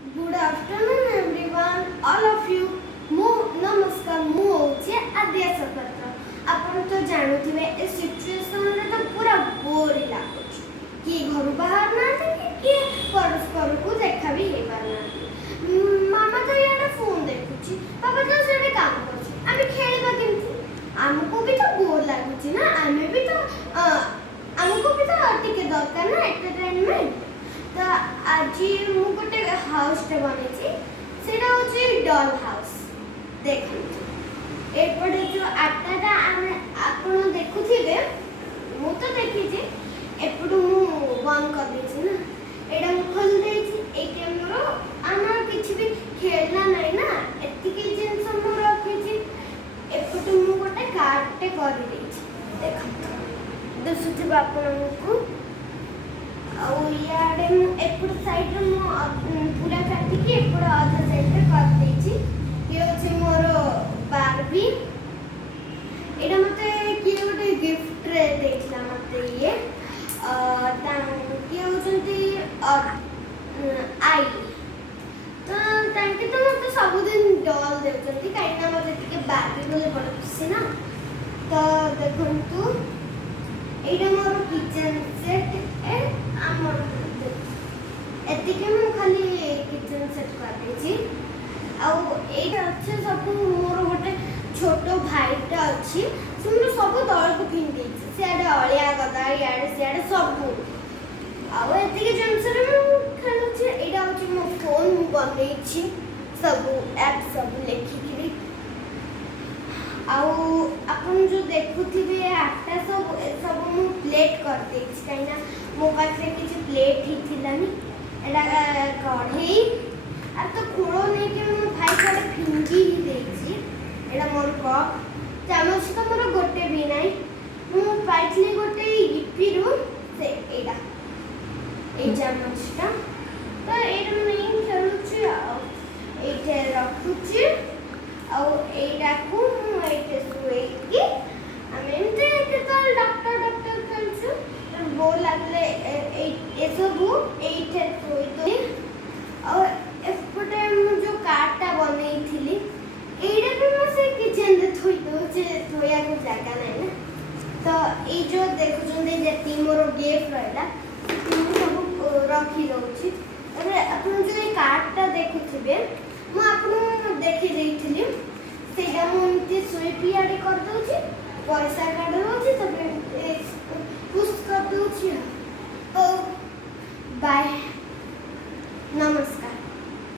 Good afternoon everyone, all of you. मु नमस्कार मु होचे आद्या सपत्र आपण तो जानुथिबे ए सिचुएशन रे तो पूरा बोर लागो कि घर बाहर ना कि परस्पर को देखा भी हे पारना मामा तो याडा फोन देखुची पापा तो सेडे काम करची आमे खेलबा केमती हमको भी तो बोर लागुची ना आमे भी तो हमको भी तो टिके दरकार ना एंटरटेनमेंट तो आज मु गोटे हाउस टे बनेछि सेटा होछि डॉल हाउस देखंतु एपटे जो आटाटा आमे आपण देखुथिबे मु तो देखिछि एपटु मु बंद कर देछि ना एडा मु खोल देछि एके मोर आमा किछि भी खेलना नै ना एतिके जिंस मु रखिछि एपटु मु गोटे कार्ड टे कर देछि देखंतु दिसुथिबे आपनको याडे एपड़ साइड रे पूरा काटिकी एपड़ अधा साइड रे कर देछि ये होछि मोर बारबी एडा मते कि गोटे गिफ्ट रे देखला मते ये ता कि होचंती आई तो तांके तो मते सब दिन डॉल देउचंती काइना मते टिके बारबी बोले बड़ खुशी ना तो देखंतु एडा मोर किचन सेट ए आमर एतिके मु खाली किचन सेट कर देछि आ एटा अच्छे सब मोर गोटे छोटो भाईटा अछि सुन सब तळ को फिन देछि सेडे अलिया गदा याडे सेडे सब आ एतिके जिंस रे मु खेलुछि एटा होछि मो फोन मु बनेछि सब ऐप सब लेखिकरी आपन जो देखुथिबे आटा सब सब मु प्लेट कर देछि काइना मो पाखे किछि प्लेट ही थिलानी एडा कढ़ई आ तो खोलो नै के मो भाई करे फिंगी ही देछि एडा मोर कप चामच तो मोर गोटे भी नै मु पाइथली गोटे इपी रु से एडा ए चामचटा तो एडा नै खेलुछि आ एटे रखुछि आ एडा को मु एटे सुई की आमे एमते केतल डॉक्टर खेलछु बोल लागले ए सब एठे थोई तो और एपटे मु जो कार्डटा बनै थिली एडा भी म से किचन रे थोई तो जे थोया को जागा नै ना तो ए जो देखु जे जेती मोर गिफ्ट रहला मु सब रखी दउछि अरे अपन जो ए कार्डटा देखुथिबे मु आपन देखि देइथिली सेडा मु इते सोई पियाडे कर दउछि पैसा काढ दउछि तबे पुश कर दउछि ओ बाय नमस्कार।